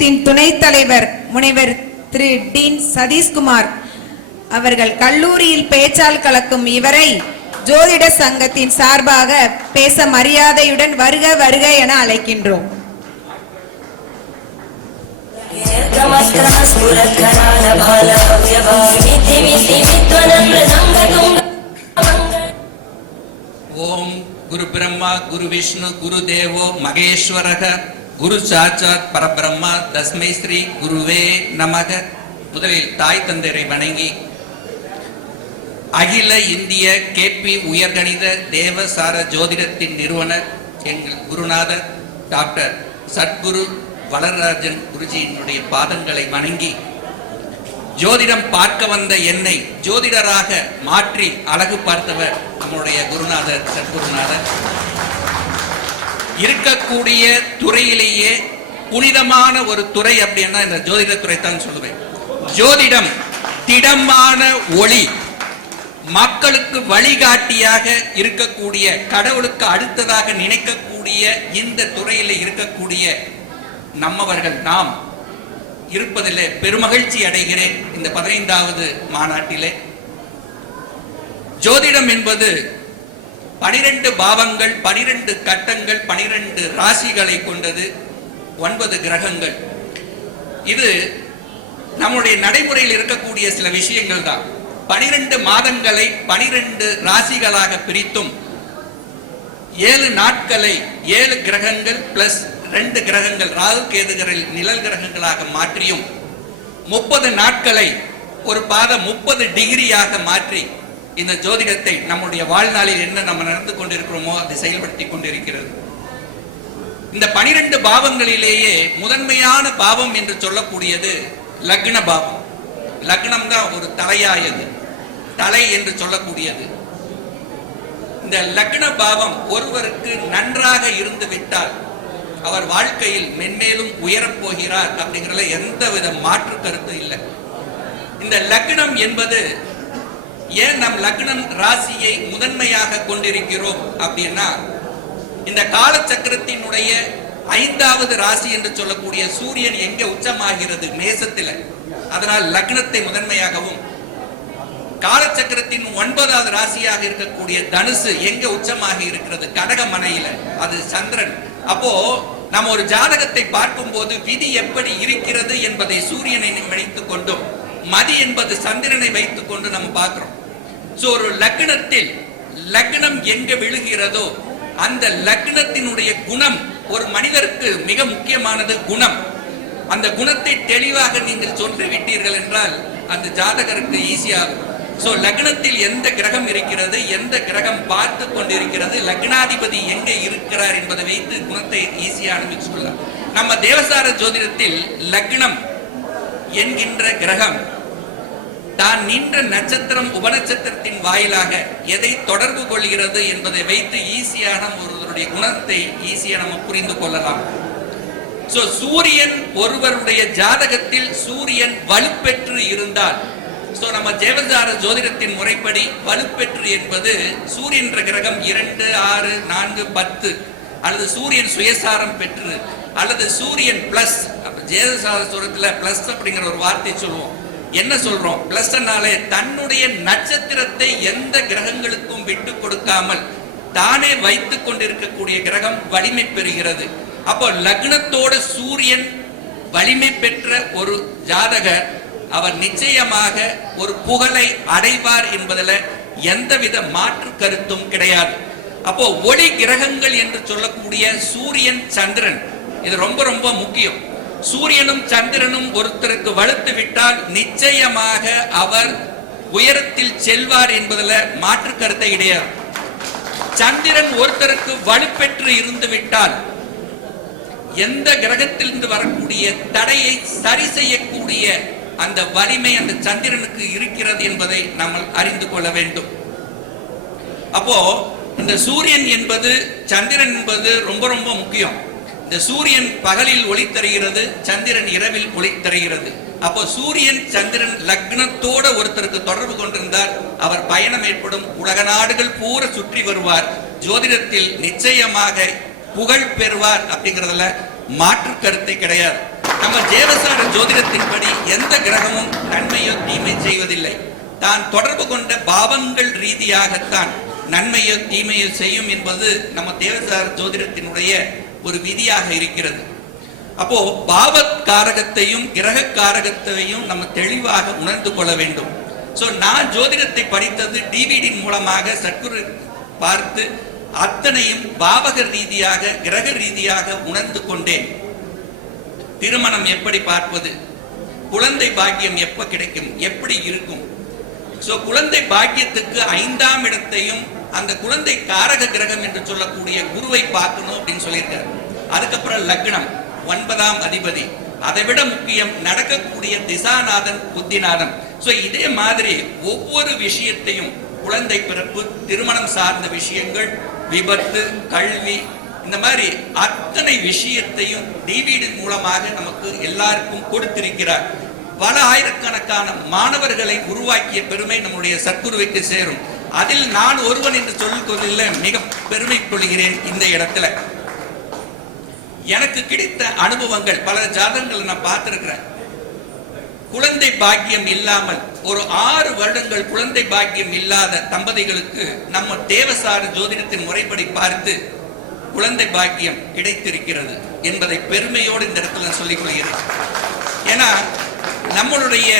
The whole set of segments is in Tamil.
சங்கத்தின் துணைத் தலைவர் முனைவர் திரு. டீன் சதீஷ்குமார் அவர்கள் கல்லூரியில் பேச்சால் கலக்கும் இவரை ஜோதிட சங்கத்தின் சார்பாக பேச மரியாதையுடன் வருக வருக என அழைக்கின்றோம். ஓம் குரு பிரம்மா குரு விஷ்ணு குரு தேவோ மகேஸ்வரக. குரு சாட்சாத் பரபிரம்மா தஸ்மை ஸ்ரீ குருவே நமக. முதலில் தாய் தந்தையரை வணங்கி அகில இந்திய கேபி உயர்கணித தேவசார ஜோதிடத்தின் நிறுவனர் எங்கள் குருநாதர் டாக்டர் சத்குரு வளர்ராஜன் குருஜியினுடைய பாதங்களை வணங்கி ஜோதிடம் பார்க்க வந்த என்னை ஜோதிடராக மாற்றி அழகு பார்த்தவர் நம்முடைய குருநாதர் சத்குருநாதர். இருக்கக்கூடிய துறையிலேயே புனிதமான ஒரு துறை அப்படின்னா இந்த ஜோதிட துறை தான் சொல்லுவேன். ஜோதிடம் திடமான ஒளி மக்களுக்கு வழிகாட்டியாக இருக்கக்கூடிய கடவுளுக்கு அடுத்ததாக நினைக்கக்கூடிய இந்த துறையில் இருக்கக்கூடிய நம்மவர்கள் நாம் இருப்பதில் பெருமகிழ்ச்சி அடைகிறேன் இந்த பதினைந்தாவது மாநாட்டிலே. ஜோதிடம் என்பது பனிரெண்டு பாவங்கள் பனிரெண்டு கட்டங்கள் பனிரெண்டு ராசிகளை கொண்டது ஒன்பது கிரகங்கள். இது நம்முடைய நடைமுறையில் இருக்கக்கூடிய சில விஷயங்கள் தான். பனிரெண்டு மாதங்களை பனிரெண்டு ராசிகளாக பிரித்தும் ஏழு நாட்களை ஏழு கிரகங்கள் பிளஸ் ரெண்டு கிரகங்கள் ராகு கேதுகளில் நிழல் கிரகங்களாக மாற்றியும் முப்பது நாட்களை ஒரு பாதம் முப்பது டிகிரியாக மாற்றி இந்த ஜோதிடத்தை நம்முடைய வாழ்நாளில் என்ன நம்ம நடந்து கொண்டிருக்கிறோமோ அதை செயல்படுத்தி கொண்டிருக்கிறது. இந்த பனிரெண்டு பாவங்களிலேயே முதன்மையான பாவம் என்று சொல்லக்கூடியது லக்ன பாவம். லக்னம் தான் ஒரு தலையாயது. தலை என்று சொல்லக்கூடியது. இந்த லக்ன பாவம் ஒருவருக்கு நன்றாக இருந்து விட்டால் அவர் வாழ்க்கையில் மென்மேலும் உயரப் போகிறார் அப்படிங்கிறதுல எந்த வித மாற்று கருத்து இல்லை. இந்த லக்னம் என்பது ஏன் நம் லக்னம் ராசியை முதன்மையாக கொண்டிருக்கிறோம் அப்படின்னா இந்த காலச்சக்கரத்தினுடைய ஐந்தாவது ராசி என்று சொல்லக்கூடிய சூரியன் எங்க உச்சமாகிறது? மேசத்தில். அதனால் லக்னத்தை முதன்மையாகவும் காலச்சக்கரத்தின் ஒன்பதாவது ராசியாக இருக்கக்கூடிய தனுசு எங்க உச்சமாக இருக்கிறது? கடகமனையில. அது சந்திரன். அப்போ நம்ம ஒரு ஜாதகத்தை பார்க்கும் போது விதி எப்படி இருக்கிறது என்பதை சூரியனை வைத்துக் கொண்டும் மதி என்பது சந்திரனை வைத்துக் கொண்டு நம்ம பார்க்கிறோம். சோ ஒரு லக்னத்தில் லக்னம் எங்க விழுகிறதோ அந்த லக்னத்தினுடைய குணம் ஒரு மனிதருக்கு மிக முக்கியமானது குணம். அந்த குணத்தை தெளிவாக நீங்கள் சொல்லி விட்டீர்கள் என்றால் அந்த ஜாதகருக்கு ஈஸியாகும் சோ லக்னத்தில் எந்த கிரகம் இருக்கிறது எந்த கிரகம் பார்த்து கொண்டிருக்கிறது லக்னாதிபதி எங்க இருக்கிறார் என்பதை வைத்து குணத்தை ஈஸியாக அனுப்பிச்சு சொல்லலாம் நம்ம தேவசார ஜோதிடத்தில் லக்னம் என்கின்ற கிரகம் தான் நின்ற நட்சத்திரம் உபநட்சத்திரத்தின் வாயிலாக எதை தொடர்பு கொள்கிறது என்பதை வைத்து ஈஸியான ஒருவருடைய குணத்தை ஈஸியா நம்ம புரிந்து கொள்ளலாம். சோ சூரியன் ஒருவருடைய ஜாதகத்தில் சூரியன் வலுப்பெற்று இருந்தால் சோ நம்ம ஜெயவந்தார ஜோதிடத்தின் முறைப்படி வலுப்பெற்று என்பது சூரியன் கிரகம் இரண்டு ஆறு நான்கு பத்து அல்லது சூரியன் சுயசாரம் பெற்று அல்லது சூரியன் பிளஸ் அப்ப ஜெயசார பிளஸ் அப்படிங்கிற ஒரு வார்த்தை சொல்லுவோம். என்ன சொல்றோம்? பிளஸ்னாலே தன்னுடைய நட்சத்திரத்தை எந்த கிரகங்களுக்கும் விட்டு கொடுக்காமல் தானே வைத்துக் கொண்டிருக்கக்கூடிய கிரகம் வலிமை பெறுகிறது. அப்போ லக்னத்தோட சூரியன் வலிமை பெற்ற ஒரு ஜாதகர் அவர் நிச்சயமாக ஒரு புகழை அடைவார் என்பதில் எந்தவித மாற்று கருத்தும் கிடையாது. அப்போ ஒளி கிரகங்கள் என்று சொல்லக்கூடிய சூரியன் சந்திரன் இது ரொம்ப ரொம்ப முக்கியம். சூரியனும் சந்திரனும் ஒருத்தருக்கு வலுத்து விட்டால் நிச்சயமாக அவர் உயரத்தில் செல்வார் என்பதில் மாற்று கருத்தை கிடையாது. சந்திரன் ஒருத்தருக்கு வலுப்பெற்று இருந்து விட்டால் எந்த கிரகத்திலிருந்து வரக்கூடிய தடையை சரி செய்யக்கூடிய அந்த வலிமை அந்த சந்திரனுக்கு இருக்கிறது என்பதை நாம் அறிந்து கொள்ள வேண்டும். அப்போ இந்த சூரியன் என்பது சந்திரன் என்பது ரொம்ப ரொம்ப முக்கியம். இந்த சூரியன் பகலில் ஒளி தருகிறது சந்திரன் இரவில் ஒளி தருகிறது அப்போ சூரியன் சந்திரன் லக்னத்தோட ஒருத்தருக்கு தொடர்பு கொண்டிருந்தார். அவர் பயணம் ஏற்படும் உலக நாடுகள் பூர சுற்றி வருவார். ஜோதிடத்தில் நிச்சயமாக புகழ் பெறுவார் அப்படிங்கிறதுல மாற்று கருத்தை கிடையாது. நம்ம ஜேவசார ஜோதிடத்தின்படி எந்த கிரகமும் நன்மையோ தீமை செய்வதில்லை. தான் தொடர்பு கொண்ட பாவங்கள் ரீதியாகத்தான் நன்மையோ தீமையோ செய்யும் என்பது நம்ம தேவசார ஜோதிடத்தினுடைய ஒரு விதியாக இருக்கிறது. அப்போ பாவத் காரகத்தையும் கிரக காரகத்தையும் நம்ம தெளிவாக உணர்ந்து கொள்ள வேண்டும். சோ நான் ஜோதிடத்தை படித்தது டிவிடி மூலமாக சத்குரு பார்த்து அத்தனையும் பாவக ரீதியாக கிரக ரீதியாக உணர்ந்து கொண்டேன். திருமணம் எப்படி பார்ப்பது? குழந்தை பாக்கியம் எப்ப கிடைக்கும்? எப்படி இருக்கும்? சோ குழந்தை பாக்கியத்துக்கு ஐந்தாம் இடத்தையும் அந்த குழந்தை காரக கிரகம் என்று சொல்லக்கூடிய குருவை பார்க்கணும் அப்படின்னு சொல்லியிருக்காரு. அதுக்கப்புறம் லக்னம் ஒன்பதாம் அதிபதி. அதை விட முக்கியம் நடக்கக்கூடிய திசாநாதன் புத்திநாதன். ஸோ இதே மாதிரி ஒவ்வொரு விஷயத்தையும் குழந்தை பிறப்பு திருமணம் சார்ந்த விஷயங்கள் விபத்து கல்வி இந்த மாதிரி அத்தனை விஷயத்தையும் டிவிடி மூலமாக நமக்கு எல்லாருக்கும் கொடுத்திருக்கிறார். பல ஆயிரக்கணக்கான மாணவர்களை உருவாக்கிய பெருமை நம்முடைய சத்குருவைக்கு சேரும். அதில் நான் ஒருவன் என்று சொல்லிக் மிக பெருமை கொள்கிறேன் இந்த இடத்துல. எனக்கு கிடைத்த அனுபவங்கள் பல ஜாதகங்களை நான் பார்த்திருக்கிறேன். குழந்தை பாக்கியம் இல்லாமல் ஒரு ஆறு வருடங்கள் குழந்தை பாக்கியம் இல்லாத தம்பதிகளுக்கு நம்ம தேவசார ஜோதிடத்தின் முறைப்படி பார்த்து குழந்தை பாக்கியம் கிடைத்திருக்கிறது என்பதை பெருமையோடு இந்த இடத்துல சொல்லிக் கொள்கிறேன். ஏன்னா நம்மளுடைய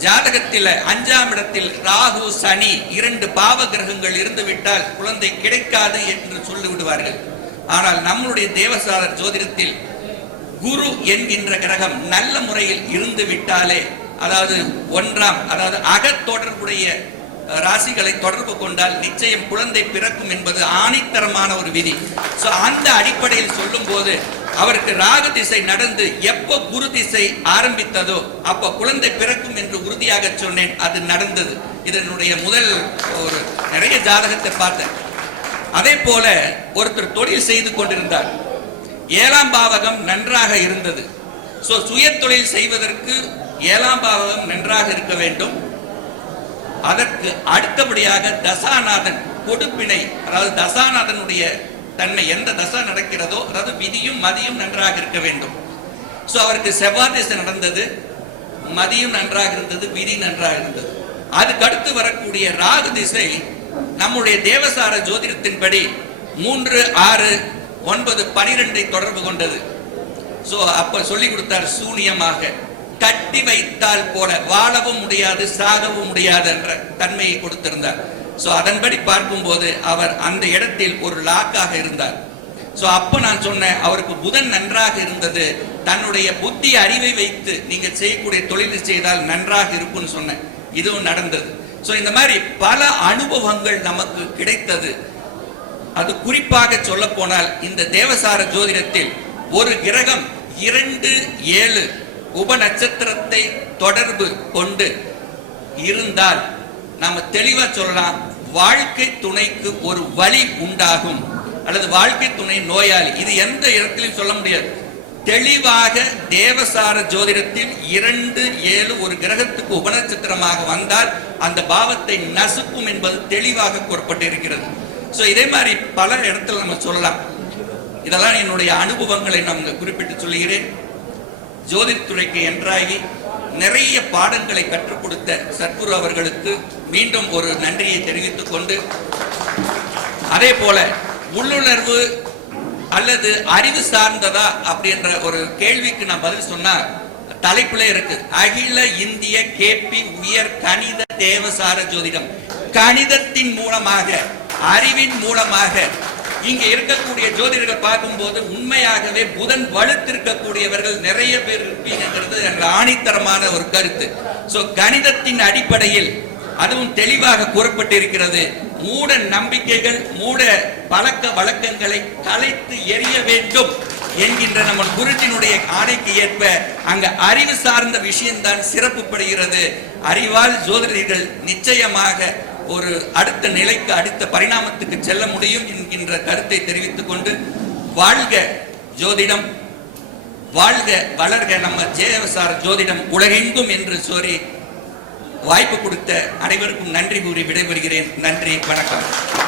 ஜாதகத்தில் அஞ்சாம் இடத்தில் ராகு சனி இரண்டு பாவ கிரகங்கள் இருந்து விட்டால் குழந்தை கிடைக்காது என்று சொல்லி விடுவார்கள் ஆனால் நம்மளுடைய தேவசாரர் ஜோதிடத்தில் குரு என்கின்ற கிரகம் நல்ல முறையில் இருந்து விட்டாலே அதாவது ஒன்றாம் அதாவது அகத்தொடர்புடைய ராசிகளை தொடர்பு கொண்டால் நிச்சயம் குழந்தை பிறக்கும் என்பது ஆணித்தரமான ஒரு விதி. ஸோ அந்த அடிப்படையில் சொல்லும் போது அவருக்கு ராகு திசை நடந்து எப்போ குரு திசை ஆரம்பித்ததோ அப்போ குழந்தை பிறக்கும் என்று உறுதியாக சொன்னேன் அது நடந்தது. இதனுடைய முதல் ஒரு நிறைய ஜாதகத்தை பார்த்தேன். அதே போல ஒருத்தர் தொழில் செய்து கொண்டிருந்தார். ஏழாம் பாவகம் நன்றாக இருந்தது. ஸோ சுய தொழில் செய்வதற்கு ஏழாம் பாவகம் நன்றாக இருக்க வேண்டும். அதற்கு அடுத்தபடியாக தசாநாதன் கொடுப்பினை அதாவது தசாநாதனுடைய தன்மை எந்த தசா நடக்கிறதோ அதாவது விதியும் மதியும் நன்றாக இருக்க வேண்டும். ஸோ அவருக்கு செவ்வாய் திசை நடந்தது மதியம் நன்றாக இருந்தது விதி நன்றாக இருந்தது. அதுக்கு அடுத்து வரக்கூடிய ராகு திசை நம்முடைய தேவசார ஜோதிடத்தின்படி மூன்று ஆறு ஒன்பது பனிரெண்டை தொடர்பு கொண்டது. ஸோ அப்ப சொல்லி கொடுத்தார் சூனியமாக. கட்டி வைத்தால் போல வாழவும் முடியாது சாகவும் முடியாது என்ற தன்மையை கொடுத்திருந்தார். சோ அதன்படி பார்க்கும்போது அவர் அந்த இடத்தில் ஒரு லாக்காக இருந்தார். சோ அப்ப நான் சொன்னேன் அவருக்கு புதன் நன்றாக இருந்தது தன்னுடைய புத்தி அறிவை வைத்து நீங்கள் செய்யக்கூடிய தொழில் செய்தால் நன்றாக இருக்கும்னு சொன்னேன். இதுவும் நடந்தது. சோ இந்த மாதிரி பல அனுபவங்கள் நமக்கு கிடைத்தது. அது குறிப்பாக சொல்ல போனால் இந்த தேவசார ஜோதிடத்தில் ஒரு கிரகம் இரண்டு ஏழு உப நட்சத்திரத்தை தொடர்பு கொண்டு இருந்தால் நாம தெளிவா சொல்லலாம் வாழ்க்கை துணைக்கு ஒரு வழி உண்டாகும். அல்லது வாழ்க்கை துணை நோயாளி. இது எந்த இடத்திலும் சொல்ல முடியாது. தெளிவாக தேவசார ஜோதிடத்தில் இரண்டு ஏழு ஒரு கிரகத்துக்கு உபநட்சத்திரமாக வந்தால் அந்த பாவத்தை நசுக்கும் என்பது தெளிவாக கூறப்பட்டிருக்கிறது. சோ இதே மாதிரி பல இடத்துல நம்ம சொல்லலாம். இதெல்லாம் என்னுடைய அனுபவங்களை நான் குறிப்பிட்டு சொல்கிறேன் ஜோதித்துறைக்கு என்றாகி நிறைய பாடங்களை கற்றுக் கொடுத்த சத்குரு அவர்களுக்கு மீண்டும் ஒரு நன்றியை தெரிவித்துக் கொண்டு அதே போல உள்ளுணர்வு அல்லது அறிவு சார்ந்ததா அப்படின்ற ஒரு கேள்விக்கு நான் பதில் சொன்னா தலைப்புல இருக்கு. அகில இந்திய கேபி உயர் கணித தேவசார ஜோதிடம். கணிதத்தின் மூலமாக அறிவின் மூலமாக இங்க இருக்கக்கூடிய ஜோதிடர்கள் பார்க்கும்போது உண்மையாகவே புதன் வலுத்திருக்கக்கூடியவர்கள் நிறைய பேர் இருப்பீங்கிறது எங்கள் ஆணித்தரமான ஒரு கருத்து. சோ கணிதத்தின் அடிப்படையில் அதுவும் தெளிவாக கூறப்பட்டிருக்கிறது. மூட நம்பிக்கைகள் மூட பழக்க வழக்கங்களை கலைத்து எறிய வேண்டும் என்கின்ற நம்ம குருட்டினுடைய ஆணைக்கு ஏற்ப அங்க அறிவு சார்ந்த விஷயம்தான் சிறப்பு படுகிறது அறிவால் ஜோதிடர்கள் நிச்சயமாக ஒரு அடுத்த நிலைக்கு அடுத்த பரிணாமத்துக்கு செல்ல முடியும் என்கின்ற கருத்தை தெரிவித்துக் கொண்டு வாழ்க ஜோதிடம் வாழ்க வளர்க. நம்ம ஜேஎஸ்ஆர் ஜோதிடம் உலகெங்கும் என்று சொல்லி வாய்ப்பு கொடுத்த அனைவருக்கும் நன்றி கூறி விடைபெறுகிறேன். நன்றி வணக்கம்.